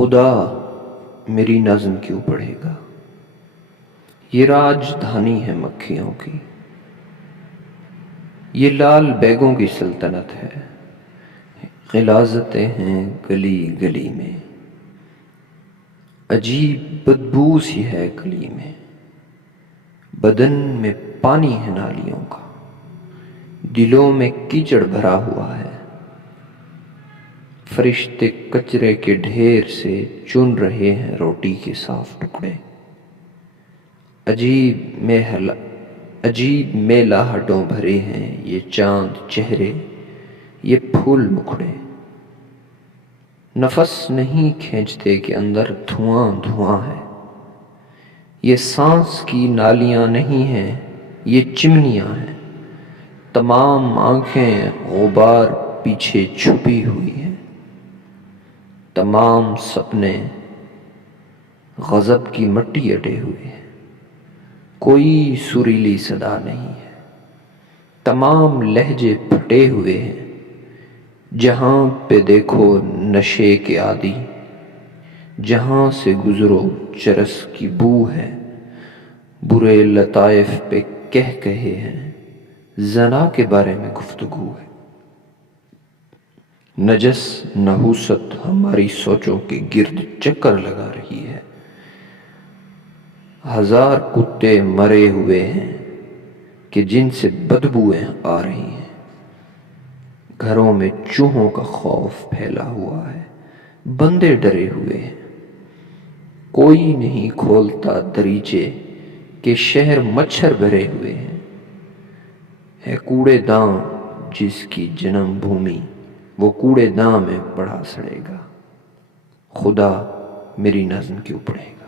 خدا میری نظم کیوں پڑھے گا؟ یہ راجدھانی ہے مکھیوں کی، یہ لال بیگوں کی سلطنت ہے، غلاظتیں ہیں گلی گلی میں، عجیب بدبو سی ہے گلی میں، بدن میں پانی ہے نالیوں کا، دلوں میں کیچڑ بھرا ہوا ہے، فرشتے کچرے کے ڈھیر سے چن رہے ہیں روٹی کے صاف ٹکڑے، عجیب میلاہٹوں بھرے ہیں یہ چاند چہرے، یہ پھول مکھڑے، نفس نہیں کھینچتے کہ اندر دھواں دھواں ہے، یہ سانس کی نالیاں نہیں ہیں یہ چمنیاں ہیں، تمام آنکھیں غبار پیچھے چھپی ہوئی ہیں، تمام سپنے غضب کی مٹی اٹے ہوئے ہیں، کوئی سریلی صدا نہیں ہے، تمام لہجے پھٹے ہوئے ہیں، جہاں پہ دیکھو نشے کے عادی، جہاں سے گزرو چرس کی بو ہے، برے لطائف پہ کہے ہیں، زنا کے بارے میں گفتگو ہے، نجس نحوست ہماری سوچوں کے گرد چکر لگا رہی ہے، ہزار کتے مرے ہوئے ہیں کہ جن سے بدبوئیں آ رہی ہیں، گھروں میں چوہوں کا خوف پھیلا ہوا ہے، بندے ڈرے ہوئے ہیں، کوئی نہیں کھولتا دریچے کہ شہر مچھر بھرے ہوئے ہیں، ہے کوڑے داں جس کی جنم بھومی، وہ کوڑے داں میں پڑا سڑے گا، خدا میری نظم کیوں پڑھے گا؟